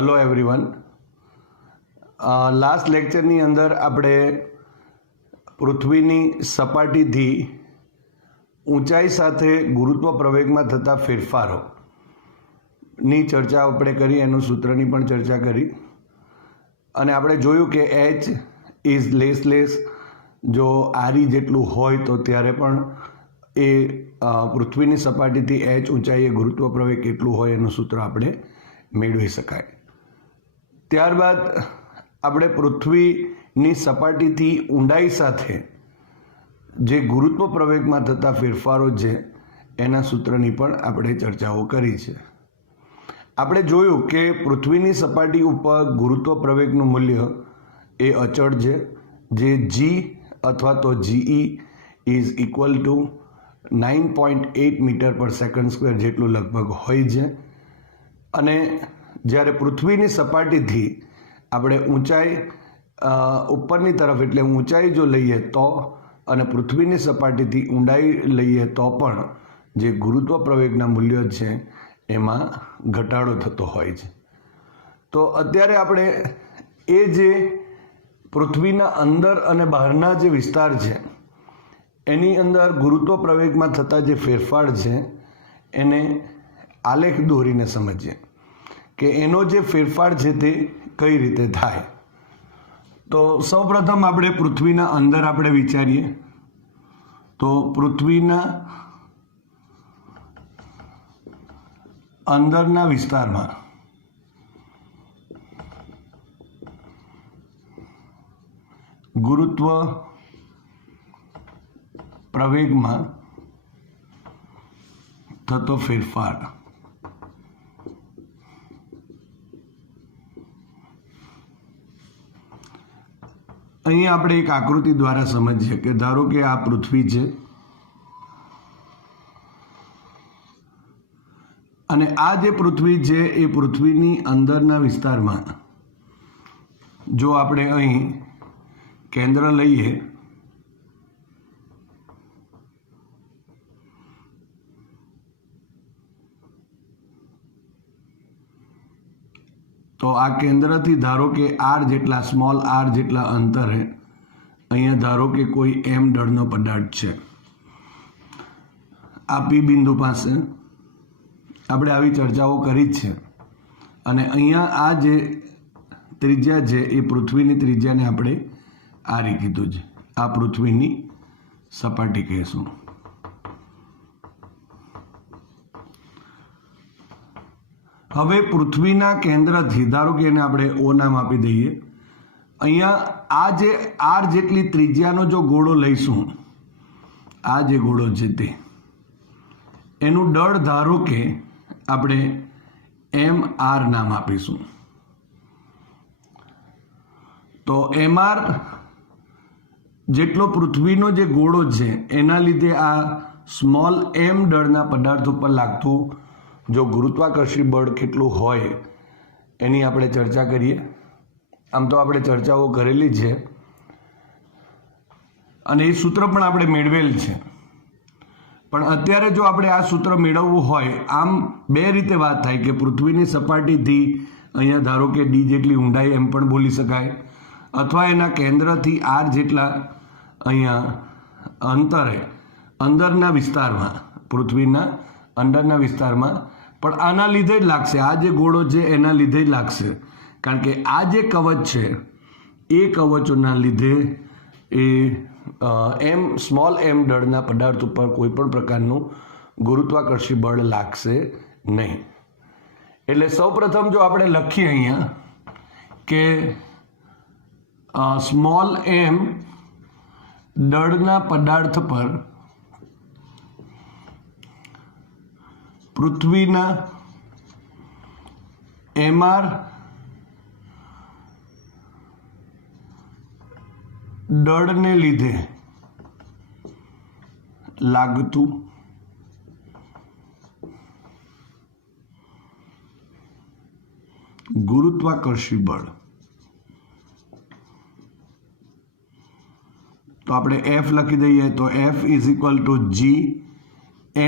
Hello everyone. Last લેક્ચરની અંદર આપણે પૃથ્વીની સપાટીથી ઊંચાઈ સાથે ગુરુત્વ પ્રવેગમાં થતા ફેરફારોની ચર્ચા આપણે કરી, એનું સૂત્રની પણ ચર્ચા કરી અને આપણે જોયું કે એચ ઇઝ લેસ જો આરી જેટલું હોય તો ત્યારે પણ એ પૃથ્વીની સપાટીથી એચ ઊંચાઈએ ગુરુત્વ પ્રવેગ કેટલું હોય એનું સૂત્ર આપણે મેળવી શકાય. ત્યારબાદ આપણે પૃથ્વીની સપાટીથી ઊંડાઈ સાથે જે ગુરુત્વ પ્રવેગમાં થતા ફેરફારો છે એના સૂત્રની પણ આપણે ચર્ચાઓ કરી છે. આપણે જોયું કે પૃથ્વીની સપાટી ઉપર ગુરુત્વ પ્રવેગનું મૂલ્ય એ અચળ છે, જે જી અથવા તો G E is equal to 9.8 metre per second square જેટલું લગભગ હોય છે. અને જ્યારે પૃથ્વીની સપાટીથી આપણે ઊંચાઈ ઉપરની તરફ એટલે ઊંચાઈ જો લઈએ તો અને પૃથ્વીની સપાટીથી ઊંડાઈ લઈએ તો પણ જે ગુરુત્વ પ્રવેગના મૂલ્યો છે એમાં ઘટાડો થતો હોય છે. તો અત્યારે આપણે એ જે પૃથ્વીના અંદર અને બહારના જે વિસ્તાર છે એની અંદર ગુરુત્વ પ્રવેગમાં થતા જે ફેરફાર છે એને આલેખ દોરીને સમજીએ કે એનો જે ફેરફાર છે તે કઈ રીતે થાય. તો સૌપ્રથમ આપણે પૃથ્વીના અંદર આપણે વિચારીએ તો પૃથ્વીના અંદરના વિસ્તારમાં ગુરુત્વ પ્રવેગમાં થતો ફેરફાર. અહીંયા આપણે એક આકૃતિ દ્વારા સમજીએ કે ધારો કે આ પૃથ્વી છે અને આ જે પૃથ્વી છે એ પૃથ્વીની અંદરના વિસ્તારમાં જો આપણે અહીં કેન્દ્ર લઈએ તો આ કેન્દ્રથી ધારો કે આર જેટલા સ્મોલ આર જેટલા અંતરે અહીંયા ધારો કે કોઈ એમ દળનો પદાર્થ છે. આ પી બિંદુ પાસે આપણે આવી ચર્ચાઓ કરી જ છે અને અહીંયા આ જે ત્રિજ્યા છે એ પૃથ્વીની ત્રિજ્યાને આપણે આરી કીધું છે. આ પૃથ્વીની સપાટી કહેશું. હવે પૃથ્વીના કેન્દ્રથી ધારો કે એને આપણે ઓ નામ આપી દઈએ. અહીંયા આ જે આર જેટલી ત્રિજ્યાનો જો ગોળો લઈશું, આ જે ગોળો છે તે એનું દળ ધારો કે આપણે એમ આર નામ આપીશું. તો એમ આર જેટલો પૃથ્વીનો જે ગોળો છે એના લીધે આ સ્મોલ એમ દળના પદાર્થ ઉપર લાગતું જો ગુરુત્વાકર્ષી બળ કેટલું હોય એની આપણે ચર્ચા કરીએ. આમ તો આપણે ચર્ચાઓ કરેલી છે અને એ સૂત્ર પણ આપણે મેળવેલ છે, પણ અત્યારે જો આપણે આ સૂત્ર મેળવવું હોય આમ બે રીતે વાત થાય કે પૃથ્વીની સપાટીથી અહીંયા ધારો કે ડી જેટલી ઊંડાઈ એમ પણ બોલી શકાય, અથવા એના કેન્દ્રથી આર જેટલા અહીંયા અંતરે અંદરના વિસ્તારમાં પૃથ્વીના અંદરના વિસ્તારમાં પણ આના લીધે જ લાગશે. આ જે ગોળો છે એના લીધે જ લાગશે, કારણ કે આ જે કવચ છે એ કવચોના લીધે એ સ્મોલ એમ દળના પદાર્થ ઉપર કોઈ પણ પ્રકારનું ગુરુત્વાકર્ષી બળ લાગશે નહીં. એટલે સૌપ્રથમ જો આપણે લખીએ અહીંયા કે સ્મોલ એમ દળના પદાર્થ પર પૃથ્વીના એમઆર દળને લીધે લાગતું ગુરુત્વાકર્ષી બળ. તો આપણે એફ લખી દઈએ તો F is equal to G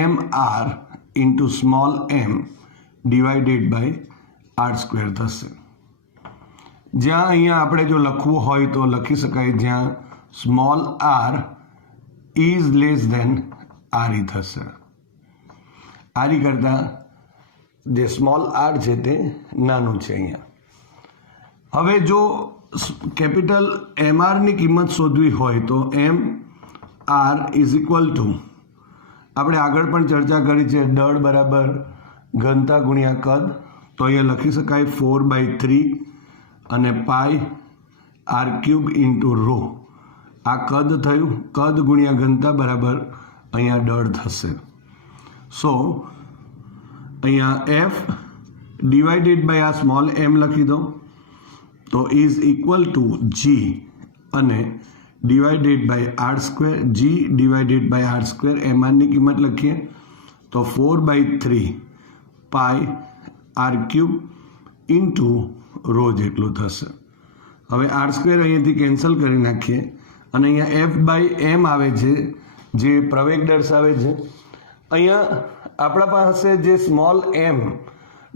M R into small m divided by r square થશે. જ્યાં અહીંયા આપણે જો લખવું હોય તો લખી શકાય જ્યાં small R is less than R E થશે. આરઈ કરતાં જે સ્મોલ આર છે તે નાનું છે અહીંયા. હવે જો કેપિટલ MRની કિંમત શોધવી હોય તો MR ઇઝ ઇક્વલ ટુ, આપણે આગળ પણ ચર્ચા કરી છે, દળ બરાબર ઘનતા ગુણ્યા કદ. તો અહીંયા લખી શકાય 4/3 અને પાઈ r³ ઇન્ટુ રો. આ કદ થયું, કદ ગુણ્યા ઘનતા બરાબર અહીંયા દળ થશે. સો અહીંયા F ડિવાઇડેડ બાય આ સ્મોલ m લખી દો તો ઇઝ ઇક્વલ ટુ G અને divided by r², G divided by r². MRની કિંમત લખીએ તો 4/3 પાઈ r³ ઇન્ટુ રો જેટલું થશે. હવે r² અહીંયાથી કેન્સલ કરી નાખીએ અને અહીંયા F/m આવે છે જે પ્રવેગ દર્શાવે છે. અહીંયા આપણા પાસે જે સ્મોલ m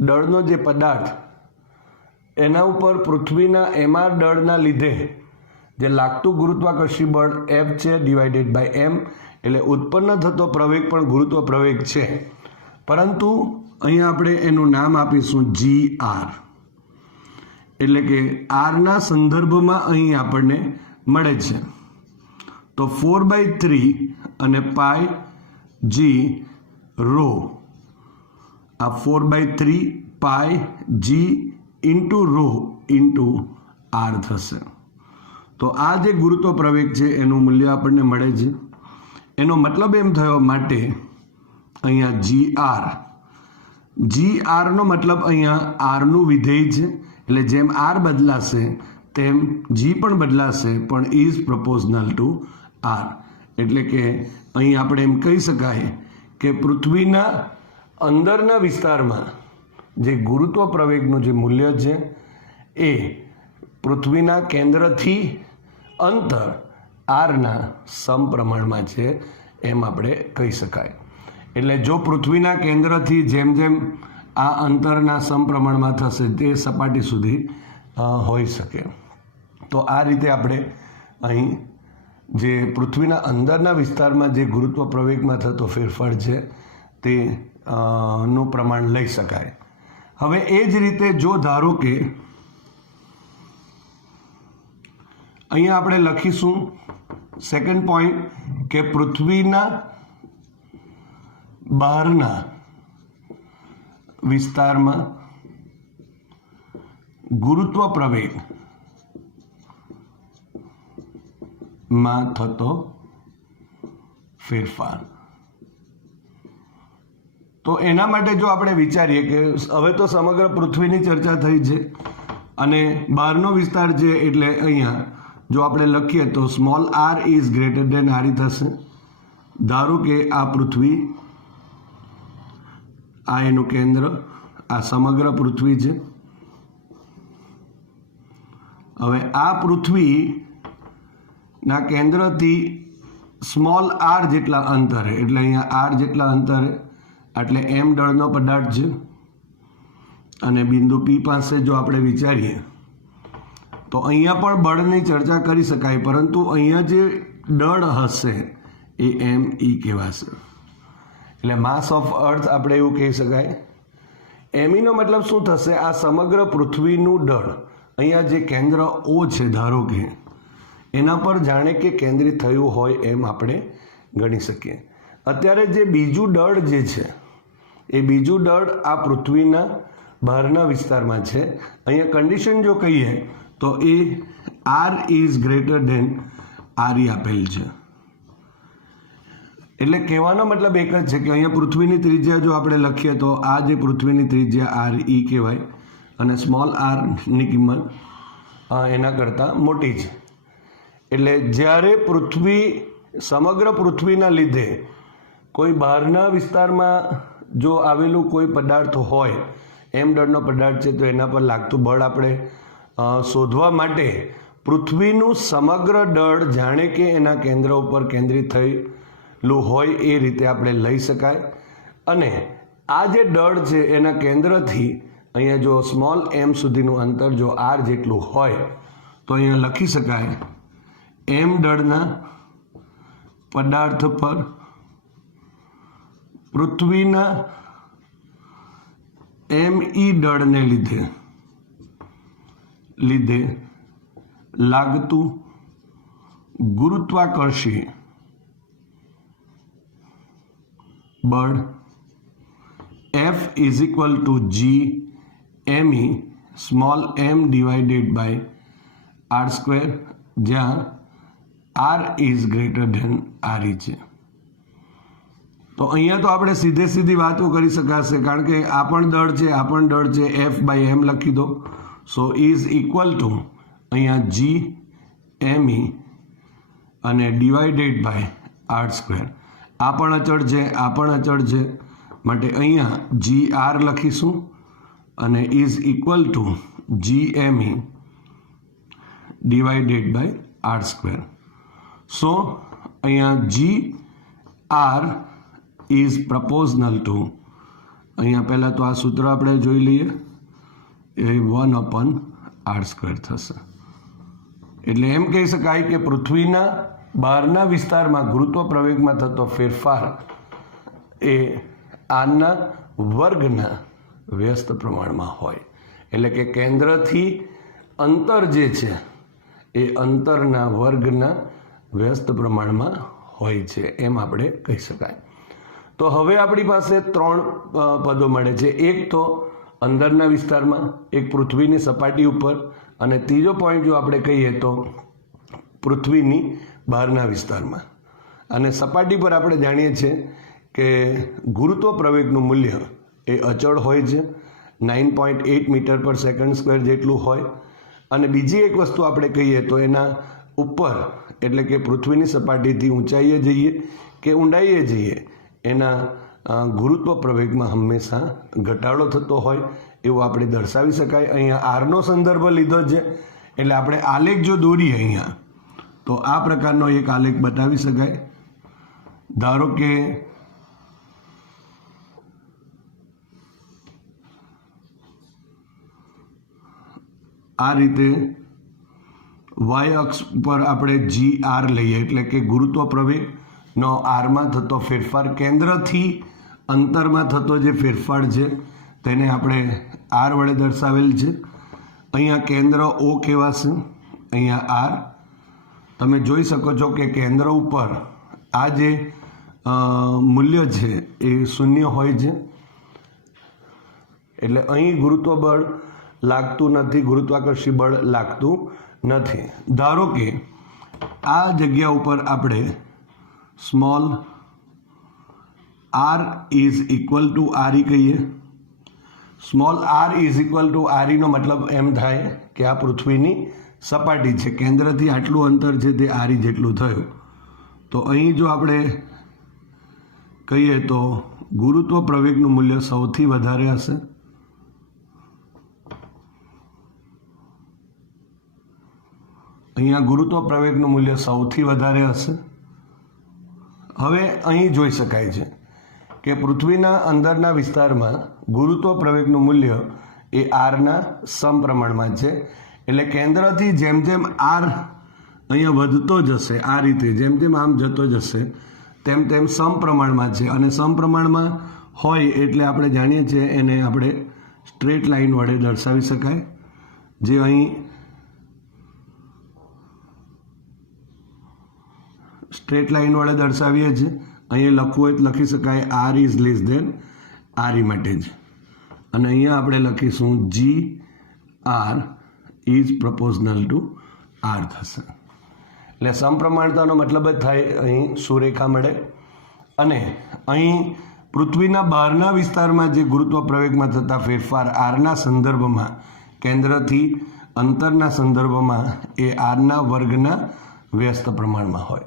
દળનો જે પદાર્થ, એના ઉપર પૃથ્વીના MR દળના લીધે જે લાગતું ગુરુત્વાકર્ષી બળ F છે ડિવાઇડેડ બાય m, એટલે ઉત્પન્ન થતો પ્રવેગ પણ ગુરુત્વ પ્રવેગ છે. પરંતુ અહીંયા આપણે એનું નામ આપીશું GR, એટલે કે આરના સંદર્ભમાં અહીં આપણને મળે છે. તો 4/3 અને પાઈ G રો, આ 4/3 pi G into rho into R થશે. તો આ જે ગુરુત્વ પ્રવેગ છે એનું મૂલ્ય આપણને મળે છે. એનો મતલબ એમ થયો માટે અહીંયા GRનો મતલબ અહીંયા Rનું વિધેય છે, એટલે જેમ R બદલાશે તેમ G પણ બદલાશે, પણ ઇઝ પ્રપોઝનલ ટુ R. એટલે કે અહીં આપણે એમ કહી શકાય કે પૃથ્વીના અંદરના વિસ્તારમાં જે ગુરુત્વ પ્રવેગનું જે મૂલ્ય છે એ પૃથ્વીના કેન્દ્રથી અંતર આરના સમપ્રમાણમાં છે એમ આપણે કહી શકાય. એટલે જો પૃથ્વીના કેન્દ્રથી જેમ જેમ આ અંતરના સમપ્રમાણમાં થશે તે સપાટી સુધી હોઈ શકે. તો આ રીતે આપણે અહીં જે પૃથ્વીના અંદરના વિસ્તારમાં જે ગુરુત્વ પ્રવેગમાં થતો ફેરફાર છે તે નું પ્રમાણ લઈ શકાય. હવે એ જ રીતે જો ધારો કે અહીંયા આપણે લખીશું સેકન્ડ પોઈન્ટ કે પૃથ્વીના બહારના વિસ્તારમાં ગુરુત્વ પ્રવેગ માં થતો ફેરફાર. તો એના માટે જો આપણે વિચારીએ કે હવે તો સમગ્ર પૃથ્વીની ચર્ચા થઈ છે અને બહારનો વિસ્તાર છે, એટલે અહીંયા જો આપણે લખીએ તો small r is greater than r થશે. ધારો કે આ પૃથ્વી, આ એનું કેન્દ્ર, આ સમગ્ર પૃથ્વી છે. હવે આ પૃથ્વીના કેન્દ્રથી સ્મોલ r જેટલા અંતરે, એટલે અહીંયા r જેટલા અંતરે, એટલે m દળનો પદાર્થ છે. અને બિંદુ P પાસે જો આપણે વિચારીએ તો અહીંયા પણ બળની ચર્ચા કરી શકાય, પરંતુ અહીંયા જે દળ હશે એ ME કહેવાશે. એટલે માસ ઓફ અર્થ આપણે એવું કહી શકાય. ME નો મતલબ શું થશે? આ સમગ્ર પૃથ્વીનું દળ અહીંયા જે કેન્દ્ર O છે ધારો કે એના પર જાણે કે કેન્દ્રિત થયું હોય એમ આપણે ગણી શકીએ. અત્યારે જે બીજું દળ જે છે એ બીજું દળ આ પૃથ્વીના બહારના વિસ્તારમાં છે. અહીંયા કન્ડિશન જો કહીએ તો એ R is greater than RE આપેલ છે. એટલે કહેવાનો મતલબ એક જ છે કે અહીંયા પૃથ્વીની ત્રિજ્યા જો આપણે લખીએ તો આ જે પૃથ્વીની ત્રિજ્યા RE કહેવાય અને સ્મોલ rની કિંમત એના કરતાં મોટી છે. એટલે જ્યારે પૃથ્વી, સમગ્ર પૃથ્વીના લીધે કોઈ બહારના વિસ્તારમાં જો આવેલું કોઈ પદાર્થ હોય, m દળનો પદાર્થ છે, તો એના પર લાગતું બળ આપણે શોધવા માટે પૃથ્વીનું સમગ્ર દળ જાણે કે એના કેન્દ્ર ઉપર કેન્દ્રિત થયેલું હોય એ રીતે આપણે લઈ શકાય. અને આ જે દળ છે એના કેન્દ્રથી અહીંયા જો સ્મોલ એમ સુધીનું અંતર જો આર જેટલું હોય તો અહીંયા લખી શકાય એમ દળના પદાર્થ પર પૃથ્વીના ME દળને લીધે લાગતું ગુરુત્વાકર્ષી બળ F is equal to G ME small m divided by r square, જ્યાં r is greater than re છે. તો અહીંયા તો આપણે સીધી વાતો કરી શકાશે, કારણ કે આ પણ દળ છે, F by m લખી દો. સો ઇઝ ઇક્વલ ટુ અહીંયા G ME અને ડિવાઇડેડ બાય r સ્ક્વેર. આ પણ અચળ છે, માટે અહીંયા GR લખીશું અને is equal to GME divided by r square. So અહીંયા GR ઇઝ પ્રપોઝનલ ટુ, અહીંયા પહેલાં તો આ સૂત્ર આપણે જોઈ લઈએ, એ 1/r સ્ક્વેર થશે. એટલે એમ કહી શકાય કે પૃથ્વીના બહારના વિસ્તારમાં ગુરુત્વ પ્રવેગમાં થતો ફેરફાર એ આરના વર્ગના વ્યસ્ત પ્રમાણમાં હોય. એટલે કે કેન્દ્રથી અંતર જે છે એ અંતરના વર્ગના વ્યસ્ત પ્રમાણમાં હોય છે, એમ આપણે કહી શકાય. તો હવે આપણી પાસે 3 પદો મળે છે. એક તો અંદરના વિસ્તારમાં, એક પૃથ્વીની સપાટી ઉપર, અને ત્રીજો પોઈન્ટ જો આપણે કહીએ તો પૃથ્વીની બહારના વિસ્તારમાં. અને સપાટી પર આપણે જાણીએ છીએ કે ગુરુત્વ પ્રવેગનું મૂલ્ય એ અચળ હોય છે, 9.8 મીટર પર સેકન્ડ સ્ક્વેર જેટલું હોય. અને બીજી એક વસ્તુ આપણે કહીએ તો એના ઉપર, એટલે કે પૃથ્વીની સપાટીથી ઊંચાઈએ જઈએ કે ઊંડાઈએ જઈએ, એના ગુરુત્વ પ્રવેગમાં હંમેશા ઘટાડો થતો હોય એવું આપણે દર્શાવી શકાય. અહીંયા આરનો સંદર્ભ લીધો છે, એટલે આપણે આલેખ જો દોરીએ અહીંયા તો આ પ્રકારનો એક આલેખ બતાવી શકાય. ધારો કે આ રીતે વાય અક્ષ પર આપણે GR લઈએ, એટલે કે ગુરુત્વ પ્રવેગનો આરમાં થતો ફેરફાર, કેન્દ્રથી અંતરમાં થતો જે ફેરફાર છે તેને આપણે R વડે દર્શાવેલ છે. અહીંયા કેન્દ્ર O કહેવાશે, અહીંયા R. તમે જોઈ શકો છો કે કેન્દ્ર ઉપર આ જે મૂલ્ય છે એ 0 હોય છે, એટલે અહીં ગુરુત્વ બળ લાગતું નથી, ગુરુત્વાકર્ષી બળ લાગતું નથી. ધારો કે આ જગ્યા ઉપર આપણે small r is equal two RE કહીએ. Small r is equal two RE નો મતલબ એમ થાય કે આ પૃથ્વીની સપાટી છે, કેન્દ્રથી આટલું અંતર છે તે RE જેટલું થયું. તો અહીં જો આપણે કહીએ તો ગુરુત્વ પ્રવેગનું મૂલ્ય સૌથી વધારે હશે. અહીંયા ગુરુત્વ પ્રવેગનું મૂલ્ય સૌથી વધારે હશે. હવે અહીં જોઈ શકાય છે કે પૃથ્વીના અંદરના વિસ્તારમાં ગુરુત્વ પ્રવેગનું મૂલ્ય એ આરના સમપ્રમાણમાં છે. એટલે કેન્દ્રથી જેમ જેમ આર અહીંયા વધતો જશે, આ રીતે જેમ જેમ આમ જતો જશે તેમ તેમ સમપ્રમાણમાં છે. અને સમપ્રમાણમાં હોય એટલે આપણે જાણીએ છીએ એને આપણે સ્ટ્રેટ લાઇન વડે દર્શાવી શકાય, જે અહીં સ્ટ્રેટ લાઇન વડે દર્શાવીએ છીએ. અહીંયા લખવું હોય તો લખી શકાય R is less than RE માટે જ. અને અહીંયા આપણે લખીશું GR is proportional to R થશે. એટલે સમપ્રમાણતાનો મતલબ જ થાય અહીં સુરેખા મળે. અને અહીં પૃથ્વીના બહારના વિસ્તારમાં જે ગુરુત્વ પ્રવેગમાં થતા ફેરફાર આરના સંદર્ભમાં, કેન્દ્રથી અંતરના સંદર્ભમાં એ આરના વર્ગના વ્યસ્ત પ્રમાણમાં હોય.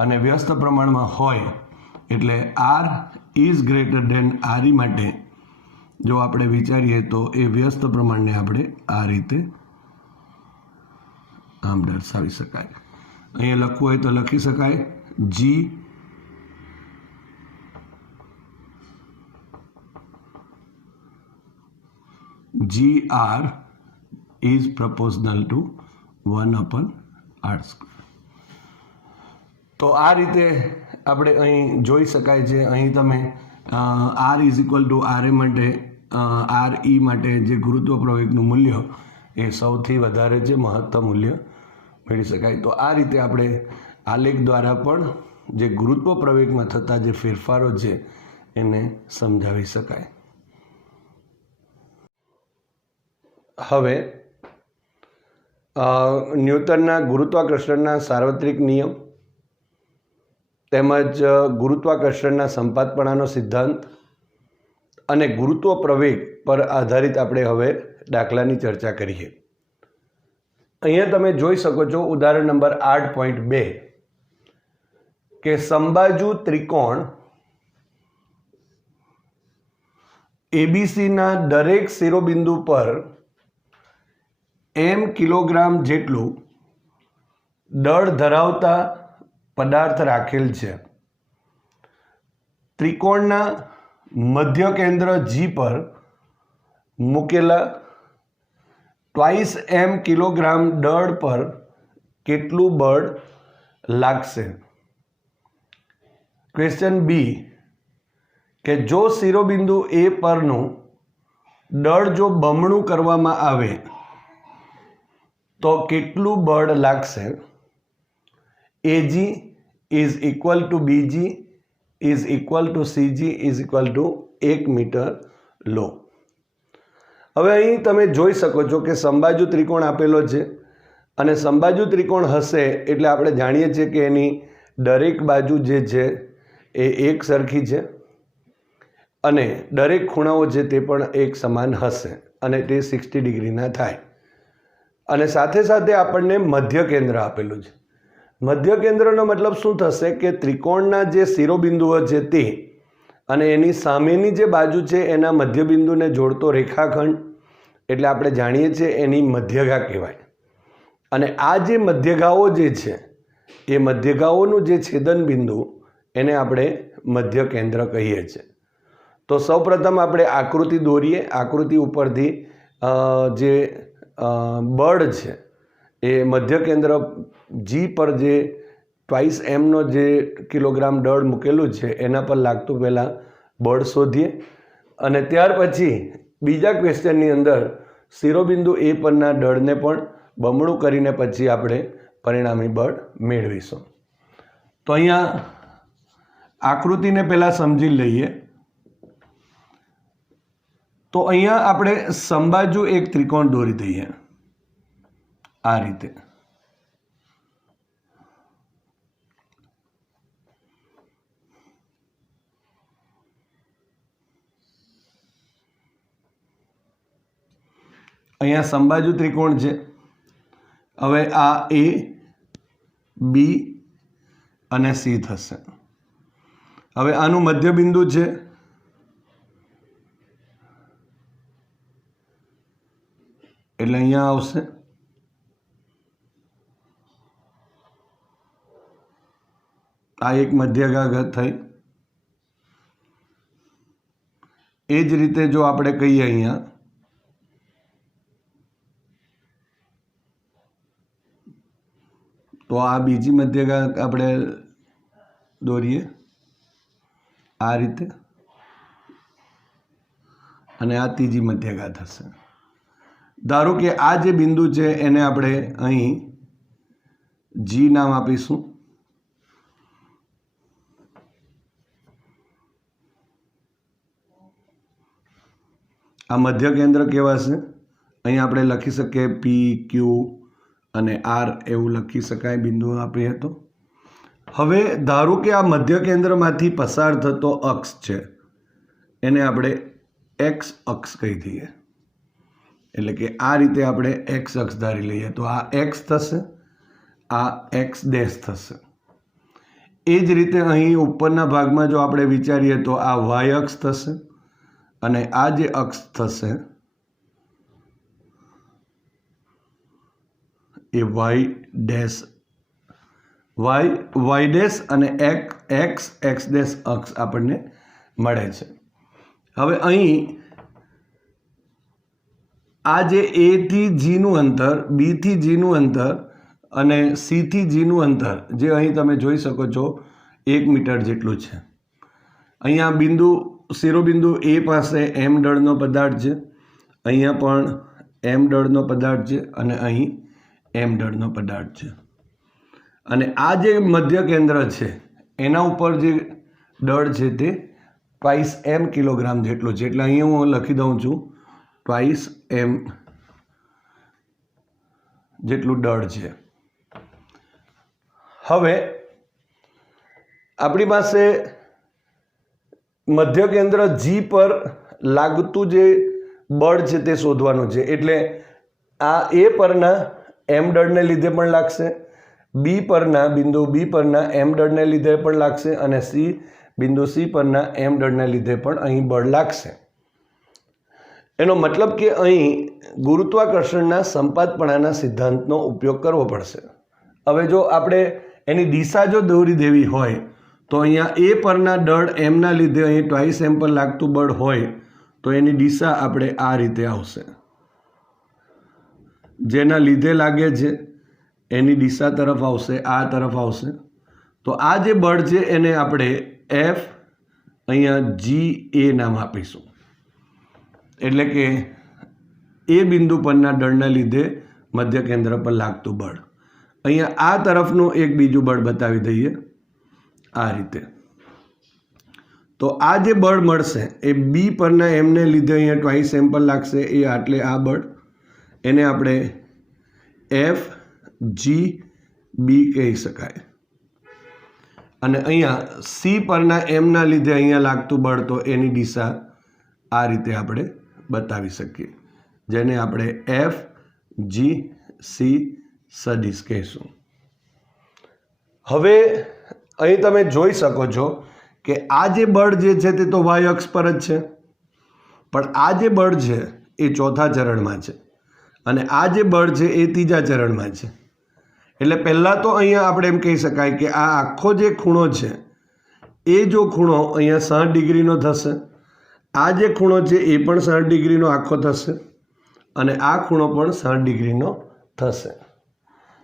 અને વ્યસ્ત પ્રમાણમાં હોય એટલે R is greater than RE માટે જો આપણે વિચારીએ તો એ વ્યસ્ત પ્રમાણને આપણે આ રીતે આમ દર્શાવી શકાય. અહીંયા લખવું હોય તો લખી શકાય GR is proportional to 1/r². તો આ રીતે આપણે અહીં જોઈ શકાય છે. અહીં તમે R = RA માટે RE માટે જે ગુરુત્વ પ્રવેગનું મૂલ્ય એ સૌથી વધારે છે, મહત્તમ મૂલ્ય મેળવી શકાય. તો આ રીતે આપણે આલેખ દ્વારા પણ જે ગુરુત્વ પ્રવેગમાં થતા જે ફેરફારો છે એને સમજાવી શકાય. હવે ન્યૂટનના ગુરુત્વાકર્ષણના સાર્વત્રિક નિયમ તેમજ ગુરુત્વાકર્ષણના સંપાતપણાનો સિદ્ધાંત અને ગુરુત્વ પ્રવેગ પર આધારિત આપણે હવે દાખલાની ચર્ચા કરીએ. અહીંયા તમે જોઈ શકો છો ઉદાહરણ નંબર 8.2 કે સમબાજુ ત્રિકોણ ABCના દરેક શિરોબિંદુ પર m કિલોગ્રામ જેટલું દળ ધરાવતા પદાર્થ રાખેલ છે. ત્રિકોણના મધ્ય કેન્દ્ર G પર મૂકેલા 2m કિલોગ્રામ દળ પર કેટલું બળ લાગશે? ક્વેશ્ચન બી કે જો શિરોબિંદુ A પરનું દળ જો બમણું કરવામાં આવે તો કેટલું બળ લાગશે? AG is equal to BG is equal to CG is equal to 1 metre લો. હવે અહીં તમે જોઈ શકો છો કે સમબાજુ ત્રિકોણ આપેલો છે અને સમબાજુ ત્રિકોણ હશે એટલે આપણે જાણીએ છીએ કે એની દરેક બાજુ જે છે એ એક સરખી છે અને દરેક ખૂણાઓ છે તે પણ એક સમાન હશે અને તે 60 ડિગ્રીના થાય. અને સાથે સાથે આપણને મધ્ય કેન્દ્ર આપેલું છે. મધ્ય કેન્દ્રનો મતલબ શું થશે કે ત્રિકોણના જે શિરોબિંદુઓ છે તે અને એની સામેની જે બાજુ છે એના મધ્યબિંદુને જોડતો રેખાખંડ એટલે આપણે જાણીએ છીએ એની મધ્યગા કહેવાય. અને આ જે મધ્યગાઓ જે છે એ મધ્યગાઓનું જે છેદન બિંદુ એને આપણે મધ્ય કેન્દ્ર કહીએ છીએ. તો સૌપ્રથમ આપણે આકૃતિ દોરીએ. આકૃતિ ઉપરથી જે બળ છે એ મધ્ય કેન્દ્ર G પર જે 2m જે કિલોગ્રામ દળ મૂકેલું છે એના પર લાગતું પહેલાં બળ શોધીએ અને ત્યાર પછી બીજા ક્વેશ્ચનની અંદર શિરોબિંદુ A પરના દળને પણ બમણું કરીને પછી આપણે પરિણામી બળ મેળવીશું. તો અહીંયા આકૃતિને પહેલાં સમજી લઈએ. તો અહીંયા આપણે સમબાજુ એક ત્રિકોણ દોરી દઈએ આ રીતે. અહીંયા સમબાજુ ત્રિકોણ છે. હવે આ A, B અને C થશે. હવે આનું મધ્યબિંદુ છે એટલે અહીંયા આવશે. આ એક મધ્યગા થઈ. એ જ રીતે જો આપણે કહીએ અહીંયા તો આ બીજી મધ્યગા આપણે દોરીએ આ રીતે અને આ ત્રીજી મધ્યગા થશે. ધારો કે આ જે બિંદુ છે એને આપણે અહીં G નામ આપીશું. આ મધ્ય કેન્દ્ર કહેવાશે. અહીં આપણે લખી શકીએ P, Q અને R એવું લખી શકાય બિંદુ આપીએ તો. હવે ધારો કે આ મધ્ય કેન્દ્રમાંથી પસાર થતો અક્ષ છે એને આપણે X અક્ષ કહી દઈએ. એટલે કે આ રીતે આપણે X અક્ષ ધારી લઈએ તો આ X થશે, આ X ડેશ થશે. એ જ રીતે અહીં ઉપરના ભાગમાં જો આપણે વિચારીએ તો આ Y અક્ષ થશે અને આ જે અક્ષ થશે એ Y ડેશ અને X ડેશ અક્ષ આપણને મળે છે. હવે અહીં આ જે એ થી જીનું અંતર, બી થી જીનું અંતર અને સી થી જીનું અંતર જે અહીં તમે જોઈ શકો છો 1 મીટર જેટલું છે. અહીંયા બિંદુ શિરોબિંદુ એ પાસે એમ દળનો પદાર્થ છે, અહીંયા પણ એમ દળનો પદાર્થ છે અને અહીં એમ દળનો પદાર્થ છે. અને આ જે મધ્ય કેન્દ્ર છે એના ઉપર જે દળ છે તે ટ્વાઇસ એમ કિલોગ્રામ જેટલું છે. એટલે અહીંયા હું લખી દઉં છું ટ્વાઇસ એમ જેટલું દળ છે. હવે આપણી પાસે મધ્ય કેન્દ્ર જી પર લાગતું જે બળ છે તે શોધવાનું છે. એટલે આ એ પરના એમ દળને લીધે પણ લાગશે, બી પરના બિંદુ બી પરના એમ દળને લીધે પણ લાગશે અને સી બિંદુ સી પરના એમ દળને લીધે પણ અહીં બળ લાગશે. એનો મતલબ કે અહીં ગુરુત્વાકર્ષણના સંપાતપણાના સિદ્ધાંતનો ઉપયોગ કરવો પડશે. હવે જો આપણે એની દિશા જો દોરી દેવી હોય તો અહીંયા એ પરના દળ એમના લીધે અહીં ટ્વાઇસ એમ પર લાગતું બળ હોય તો એની દિશા આપણે આ રીતે આવશે. જેના લીધે લાગે છે એની દિશા તરફ આવશે, આ તરફ આવશે. તો આ જે બળ છે એને આપણે એફ અહીંયા જી એ નામ આપીશું. એટલે કે એ બિંદુ પરના દળના લીધે મધ્ય કેન્દ્ર પર લાગતું બળ. અહીંયા આ તરફનું એક બીજું બળ બતાવી દઈએ આ રીતે. તો આ જે બળ મળશે એ બી પરના એમને લીધે અહીંયા ટ્વાઇસ એમ પર લાગશે, એ આટલે આ બળ એને આપણે એફ જી બી કહી શકાય. અને અહીંયા સી પરના એમના લીધે અહીંયા લાગતું બળ તો એની દિશા આ રીતે આપણે બતાવી શકીએ, જેને આપણે એફ જી સી સદિશ કહીશું. હવે અહીં તમે જોઈ શકો છો કે આ જે બળ જે છે તે તો વાય અક્ષ પર જ છે, પણ આ જે બળ છે એ ચોથા ચરણમાં છે અને આ જે બળ છે એ ત્રીજા ચરણમાં છે. એટલે પહેલાં તો અહીંયા આપણે એમ કહી શકાય કે આ આખો જે ખૂણો છે એ જો ખૂણો અહીંયા 60 ડિગ્રીનો થશે, આ જે ખૂણો છે એ પણ 60 ડિગ્રીનો આખો થશે અને આ ખૂણો પણ 60 ડિગ્રીનો થશે.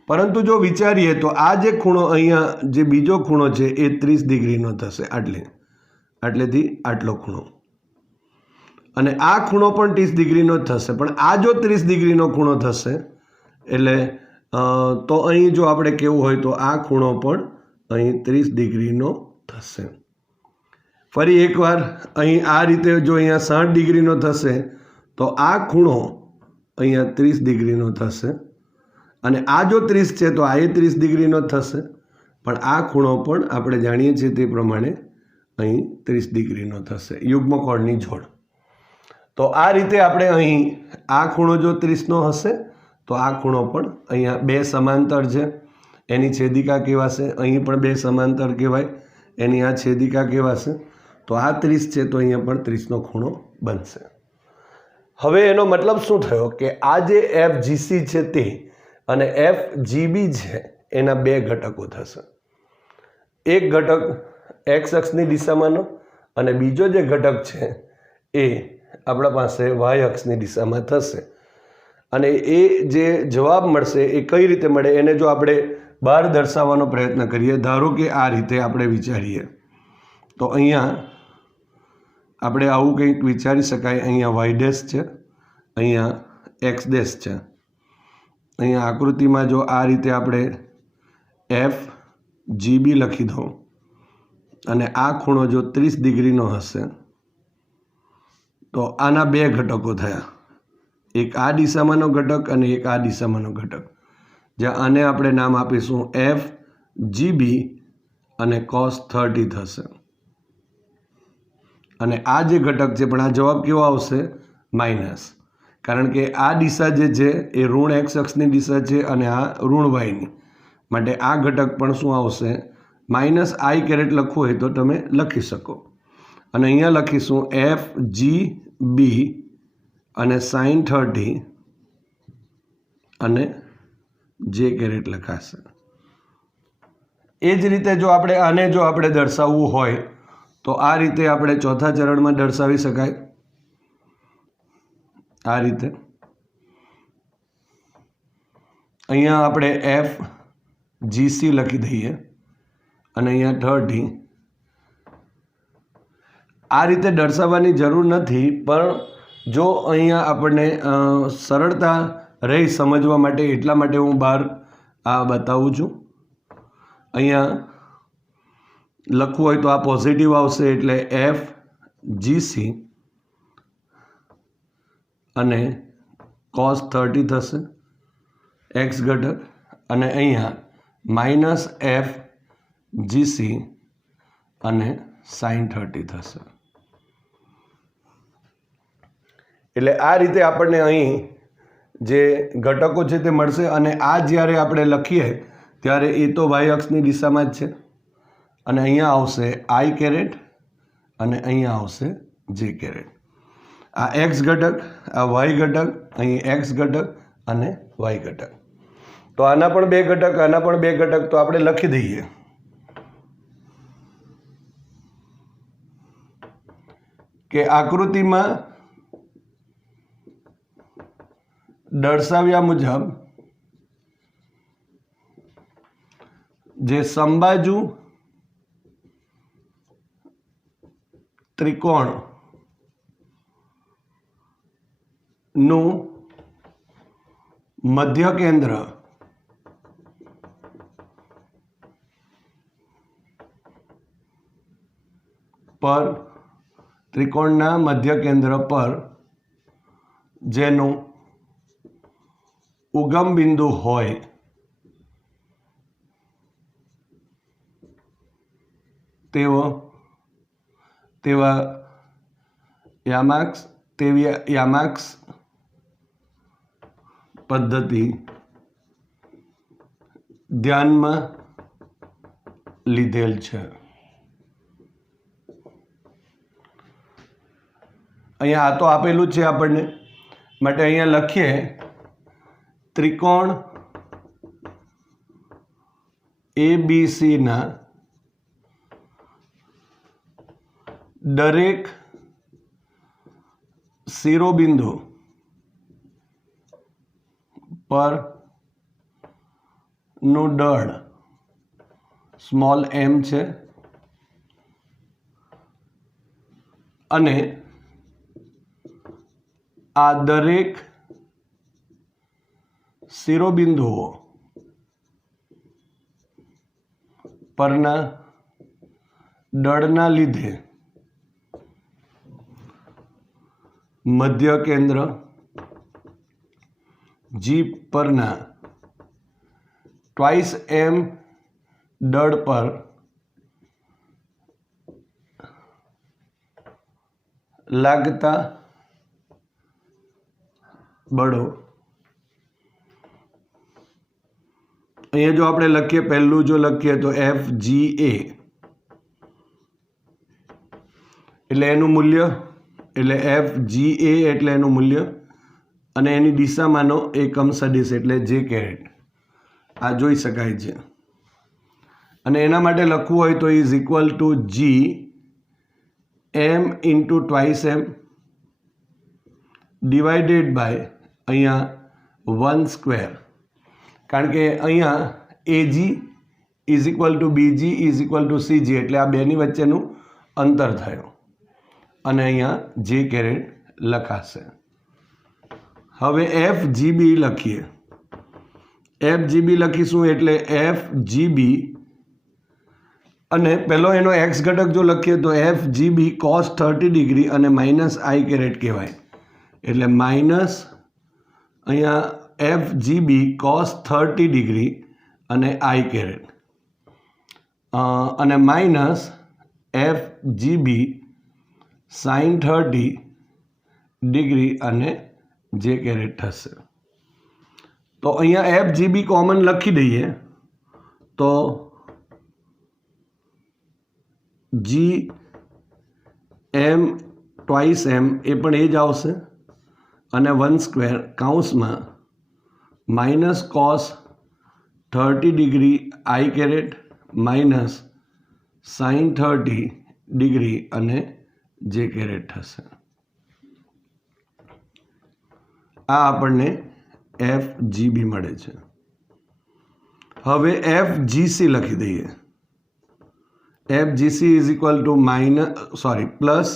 પરંતુ જો વિચારીએ તો આ જે ખૂણો અહીંયા જે બીજો ખૂણો છે એ 30 ડિગ્રીનો થશે, આટલેથી આટલો ખૂણો, અને આ ખૂણો પણ 30 ડિગ્રીનો જ થશે. પણ આ જો 30 ડિગ્રીનો ખૂણો થશે એટલે તો અહીં જો આપણે કહેવું હોય તો આ ખૂણો પણ અહીં 30 ડિગ્રીનો થશે. ફરી એકવાર અહીં આ રીતે જો અહીંયા 60 ડિગ્રીનો થશે તો આ ખૂણો અહીંયા 30 ડિગ્રીનો થશે અને આ જો 30 છે તો આ એ 30 ડિગ્રીનો થશે. પણ આ ખૂણો પણ આપણે જાણીએ છીએ તે પ્રમાણે અહીં 30 ડિગ્રીનો થશે, યુગ્મકોણની જોડ. તો આ રીતે આપણે અહીં આ ખૂણો જો 30નો હશે તો આ ખૂણો પણ અહીંયા બે સમાંતર છે એની છેદિકા કહેવાશે, અહીં પણ બે સમાંતર કહેવાય એની આ છેદિકા કહેવાશે. તો આ 30 છે તો અહીંયા પણ 30નો ખૂણો બનશે. હવે એનો મતલબ શું થયો કે આ જે એફ જીસી છે તે અને એફ જીબી છે એના બે ઘટકો થશે. એક ઘટક એક્સ અક્ષની દિશામાંનો અને બીજો જે ઘટક છે એ આપણા પાસે વાય અક્ષની દિશામાં થશે. અને એ જે જવાબ મળશે એ કઈ રીતે મળે એને જો આપણે બહાર દર્શાવવાનો પ્રયત્ન કરીએ, ધારો કે આ રીતે આપણે વિચારીએ તો અહીંયા આપણે આવું કંઈક વિચારી શકાય. અહીંયા વાય ડેશ છે, અહીંયા એક્સ ડેશ છે. અહીંયા આકૃતિમાં જો આ રીતે આપણે એફ જીબી લખી દઉં અને આ ખૂણો જો 30 ડિગ્રીનો હશે તો આના બે ઘટકો થયા, એક આ દિશામાંનો ઘટક અને એક આ દિશામાંનો ઘટક, જ્યાં આને આપણે નામ આપીશું એફ જીબી અને cos 30 થશે. અને આ જે ઘટક છે પણ આ જવાબ કેવો આવશે? માઇનસ, કારણ કે આ દિશા જે છે એ ઋણ એક્સ અક્ષની દિશા છે અને આ ઋણ વાયની, માટે આ ઘટક પણ શું આવશે? માઇનસ આઈ કેરેટ લખવું હોય તો તમે લખી શકો. અને અહીંયા લખીશું એફ જી બી અને sin 30 અને જે કેરેટ લખાશે. એ જ રીતે જો આપણે આને જો આપણે દર્શાવવું હોય તો આ રીતે આપણે ચોથા ચરણમાં દર્શાવી શકાય, આ રીતે. અહીંયા આપણે FGC લખી દઈએ અને અહીંયા 30. આ રીતે દર્શાવવાની જરૂર નથી, પણ જો અહીંયા આપણને સરળતા રહી સમજવા માટે એટલા માટે હું બહાર આ બતાવું છું. અહીંયા લખવું હોય તો આ પોઝિટિવ આવશે એટલે FGC અને cos 30 થશે x ઘટક, અને અહીંયા -FGC અને sin 30 થશે. એટલે આ રીતે આપણને અહીં જે ઘટકો છે તે મળશે. અને આ જ્યારે આપણે લખીએ ત્યારે એ તો y અક્ષની દિશામાં જ છે, અને અહીંયા આવશે I કેરેટ અને અહીંયા આવશે J કેરેટ. આ x ઘટક, આ y ઘટક, અહીં x ઘટક અને y ઘટક. તો આના પણ બે ઘટક, આના પણ બે ઘટક, તો આપણે લખી દઈએ કે આકૃતિમાં દર્શાવ્યા મુજબ જે સમબાજુ ત્રિકોણ નું મધ્ય કેન્દ્ર પર, ત્રિકોણના મધ્ય કેન્દ્ર પર જેનું ઉગમ બિંદુ હોય તેવા યામાક્સ પદ્ધતિ ધ્યાનમાં લીધેલ છે. અહીંયા આ તો આપેલું છે આપણને, માટે અહીંયા લખીએ ત્રિકોણ ABC ના દરેક શિરોબિંદુ પર નું દળ સ્મોલ m છે, અને આ દરેક શિરોબિંદુઓ પરના દળના લીધે મધ્ય કેન્દ્ર G પરના ટ્વાઇસ m દળ પર લાગતા બળો. અહીંયા જો આપણે લખીએ, પહેલું જો લખીએ તો FGA એટલે એનું મૂલ્ય, એટલે FGA એટલે એનું મૂલ્ય, અને એની દિશામાંનો એકમ સદિશ એટલે J કેરેટ. આ જોઈ શકાય છે. અને એના માટે લખવું હોય તો is equal to G m into twice m divided by અહીંયા 1 સ્ક્વેર, કારણ કે અહીંયા AG is equal to BG is equal to CG એટલે આ બેની વચ્ચેનું અંતર થયું, અને અહીંયા J કેરેટ લખાશે. હવે FGB લખીએ. FGB લખીશું એટલે FGB, અને પહેલો એનો x ઘટક જો લખીએ તો FGB cos 30 ડિગ્રી અને -I કેરેટ કહેવાય. એટલે માઇનસ અહીંયા FGB cos 30 ડિગ્રી અને I કેરેટ, અને માઇનસ FGB sin 30 ડિગ્રી અને J કેરેટ થશે. તો અહીંયા FGB કોમન લખી દઈએ તો G m ટ્વાઇસ m એ પણ એ જ આવશે, અને 1 સ્ક્વેર કૌંસમાં minus cos 30 degree I caret minus sine 30 degree અને J કેરેટ થશે. આ આપણને FGB મળે છે. હવે FGC લખી દઈએ. FGC is equal two plus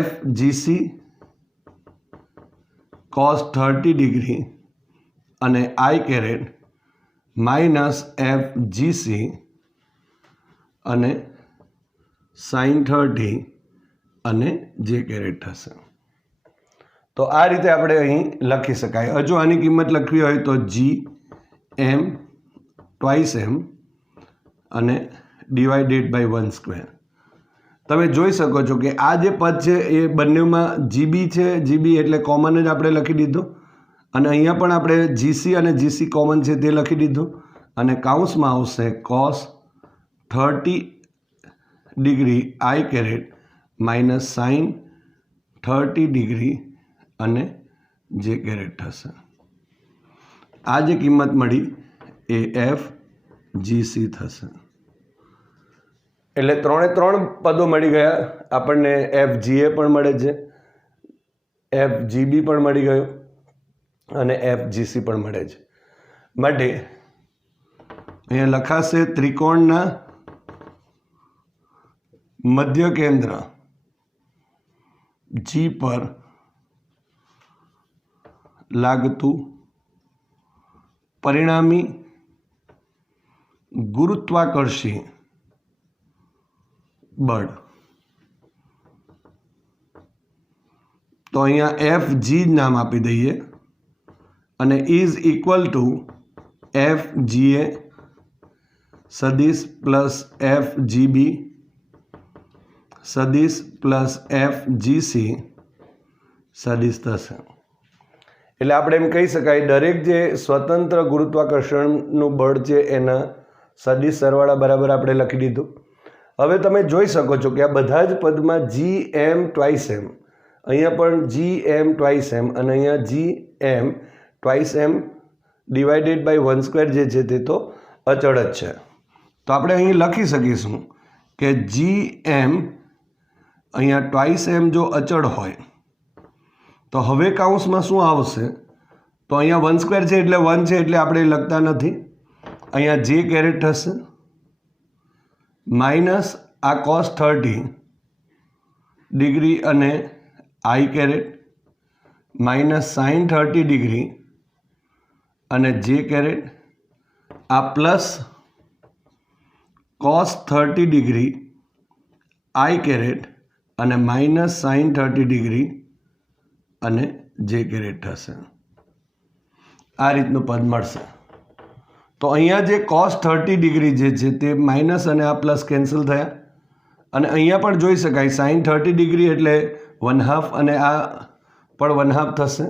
FGC cos 30 degree અને I કેરેટ માઇનસ FGC અને sin 30 અને J કેરેટ થશે. તો આ રીતે આપણે અહીં લખી શકાય. હજુ આની કિંમત લખવી હોય તો GM ટ્વાઇસ M અને ડિવાઇડેડ બાય 1/2. તમે જોઈ શકો છો કે આ જે પદ છે એ બંનેમાં GB છે. GB એટલે કોમન જ આપણે લખી દીધું અને અહીંયા પણ આપણે GC અને GC કોમન છે તે લખી દીધું અને કાઉન્સમાં આવશે cos 30 degree I caret minus sin 30 degree અને J કેરેટ થશે. આ જે કિંમત મળી એ FGC થશે. એટલે 3 પદો મળી ગયા આપણને. FGA પણ મળે છે, FGB પણ મળી ગયું અને FGC પણ મળે છે. માટે અહીંયા લખાશે ત્રિકોણના મધ્ય કેન્દ્ર G પર લાગતું પરિણામી ગુરુત્વાકર્ષી બળ. તો અહીંયા FG નામ આપી દઈએ અને ઇઝ ઇક્વલ ટુ FGA સદિશ પ્લસ FGB સદિશ પ્લસ FGC સદિશ થશે. એટલે આપણે એમ કહી શકાય દરેક જે સ્વતંત્ર ગુરુત્વાકર્ષણનું બળ છે એના સદિશ સરવાળા બરાબર આપણે લખી દીધું. હવે તમે જોઈ શકો છો કે આ બધા જ પદમાં GM ટ્વાઇસ M, અહીંયા પણ GM ટ્વાઇસ M અને અહીંયા GM twice M divided by 1/2 જે છે તે તો અચળ જ છે. તો આપણે અહીં લખી શકીશું કે GM અહીંયા ટ્વાઇસ M જો અચળ હોય તો હવે કાઉન્સમાં શું આવશે? તો અહીંયા 1/2 છે એટલે 1 છે એટલે આપણે લખતા નથી. અહીંયા J કેરેટ થશે માઇનસ આ cos 30 ડિગ્રી અને I caret minus sin 30 degree અને J કેરેટ આ plus cos 30 degree I caret અને માઇનસ sin 30 ડિગ્રી અને J કેરેટ થશે. આ રીતનું પદ મળશે. તો અહીંયા જે cos 30 ડિગ્રી જે છે તે માઇનસ અને આ પ્લસ કેન્સલ થયા અને અહીંયા પણ જોઈ શકાય sin 30 ડિગ્રી એટલે 1/2 અને આ પણ 1/2 થશે.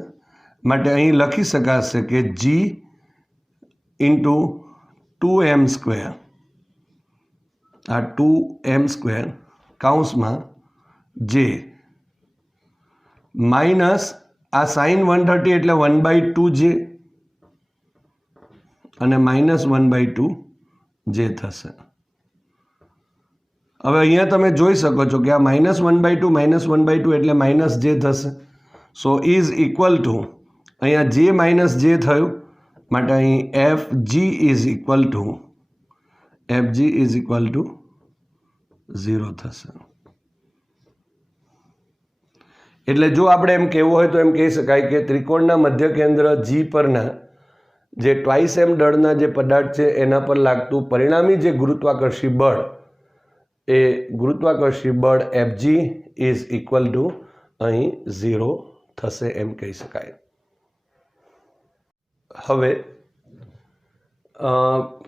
માટે અહીં લખી શકાશે કે G ઇન્ટુ 2m², આ 2m² કાઉન્સમાં J માઇનસ આ sin 130 એટલે 1/2J અને માઇનસ 1/2J થશે. હવે અહીંયા તમે જોઈ શકો છો કે આ માઇનસ 1/2 એટલે માઇનસ J થશે. સો ઇઝ ઇક્વલ ટુ અહીંયા J માઇનસ J થયું માટે અહીં FG ઇઝ ઇક્વલ ટુ 0 થશે. એટલે જો આપણે એમ કહેવું હોય તો એમ કહી શકાય કે ત્રિકોણના મધ્ય કેન્દ્ર G પરના જે ટ્વાઇસ M દળના જે પદાર્થ છે એના પર લાગતું પરિણામી જે ગુરુત્વાકર્ષી બળ એ ગુરુત્વાકર્ષી બળ FG ઇઝ ઇક્વલ ટુ અહીં 0 થશે એમ કહી શકાય. હવે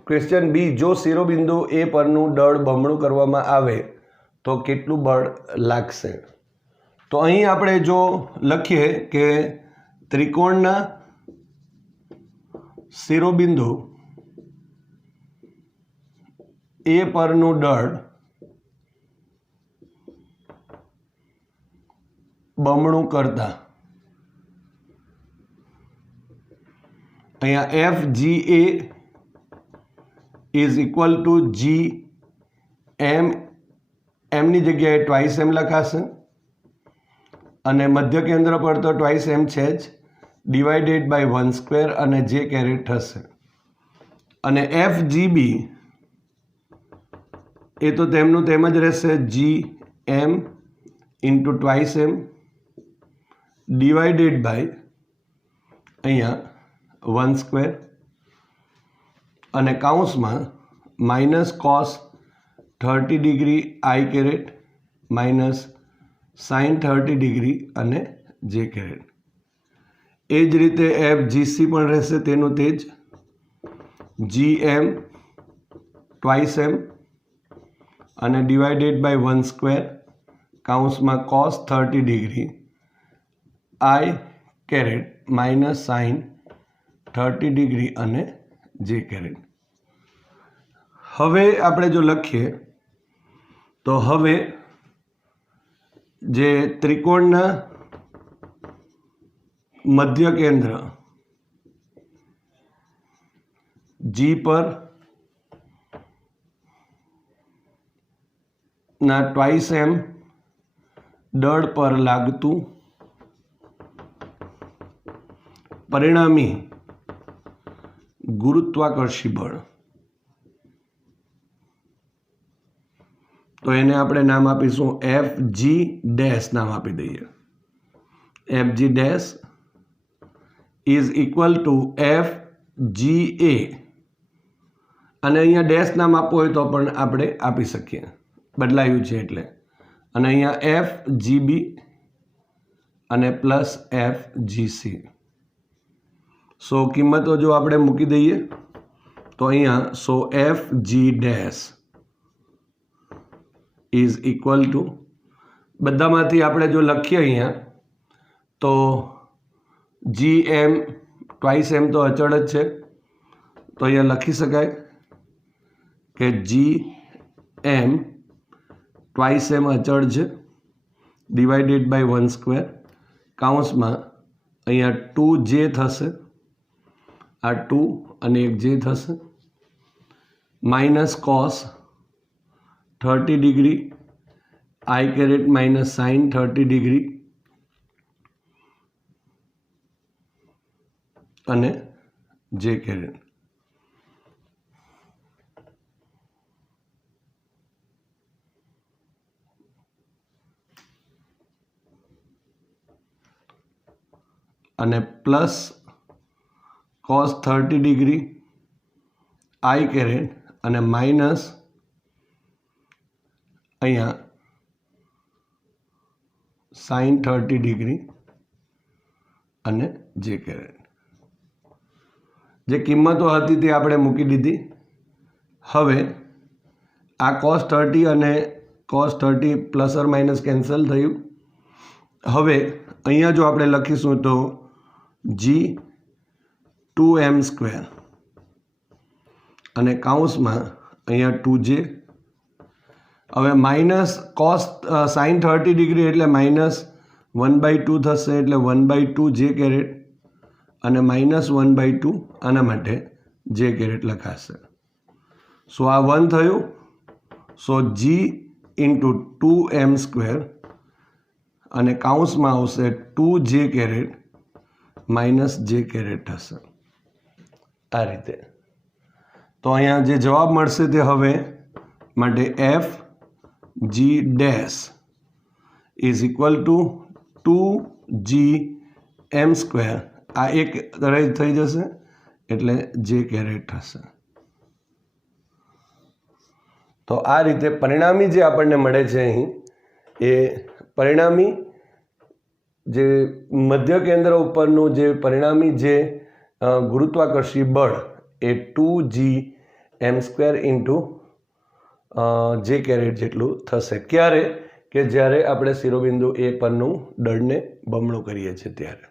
ક્વેશ્ચન બી, જો શિરોબિંદુ A પરનું દળ બમણું કરવામાં આવે તો કેટલું બળ લાગશે? તો અહીં આપણે જો લખીએ કે ત્રિકોણના શિરોબિંદુ A પરનું દળ બમણું કરતા અહીંયા FGA is equal two GM, એમની જગ્યાએ ટ્વાઇસ M લખાશે અને મધ્ય કેન્દ્ર પર તો ટ્વાઇસ M છે જ, ડિવાઇડેડ બાય 1/2 અને J કેરેટ થશે. અને એફ જી બી એ તો તેમનું તેમ જ રહેશે, G M into twice M divided by અહીંયા 1/2 અને કાઉન્સમાં minus cos 30 degree I caret minus sine 30 degree અને જે કેરેટ. એ જ રીતે એફ જીસી પણ રહેશે તેનું તે જ, જી એમ ટ્વાઇસ એમ અને ડિવાઇડેડ બાય 1/2 કાઉન્સમાં cos 30 degree I caret minus sine 30 degree અને જે કેરેટ. હવે આપણે જો લખીએ તો હવે જે ત્રિકોણના મધ્ય કેન્દ્ર જી પર ના ટ્વાઇસ એમ દળ પર લાગતું પરિણામી ગુરુત્વાકર્ષી બળ, તો એને આપણે નામ આપીશું એફ જી ડેશ નામ આપી દઈએ. F G dash is equal to F G A, અને અહીંયા ડેશ નામ આપવું હોય તો પણ આપણે આપી શકીએ, બદલાયું છે એટલે. અને અહીંયા એફ જી બી અને plus F G C. So કિંમતો જો આપણે મૂકી દઈએ તો અહીંયા so F G dash is equal to, બધામાંથી આપણે જો લખીએ અહીંયા તો જી એમ ટ્વાઇસ એમ તો અચળ જ છે, તો અહીંયા લખી શકાય કે જી એમ ટ્વાઇસ એમ અચળ છે ડિવાઇડેડ બાય 1/2 કાઉન્સમાં અહીંયા 2 જે થશે, આ 2 અને એક જે થશે, minus cos 30 degree I caret minus sine 30 degree અને જે કેરેટ. અને plus cos 30 degree I caret અને માઇનસ અહીંયા સાઇન 30 ડિગ્રી અને જે કેરેટ. જે કિંમતો હતી તે આપણે મૂકી દીધી. હવે આ કોસ 30 અને cos 30 plus or minus cancel થયું. હવે અહીંયા જો આપણે લખીશું તો જી 2m² અને કાઉન્સમાં અહીંયા 2j. હવે માઇનસ કોસ સાઇન 30 ડિગ્રી એટલે માઇનસ 1/2 થશે, એટલે 1/2 જે કેરેટ અને માઇનસ 1/2 આના માટે જે કેરેટ લખાશે. સો આ 1 થયું. સો જી ઇન્ટુ 2m² અને કાઉન્સમાં આવશે 2 જે કેરેટ માઇનસ જે કેરેટ થશે. આ રીતે તો અહીંયા જે જવાબ મળશે તે હવે માટે F G dash is equal to 2gm². આ એક તરફ થઈ જશે એટલે જે કેરેટ થશે. તો આ રીતે પરિણામી જે આપણને મળે છે અહીં એ પરિણામી જે મધ્ય કેન્દ્ર ઉપરનું જે પરિણામી જે ગુરુત્વાકર્ષી બળ એ 2gm² ઇન્ટુ જે કેરેટ જેટલું થશે. ક્યારે? કે જ્યારે આપણે શિરોબિંદુ એ પરનું દળને બમણું કરીએ છીએ ત્યારે.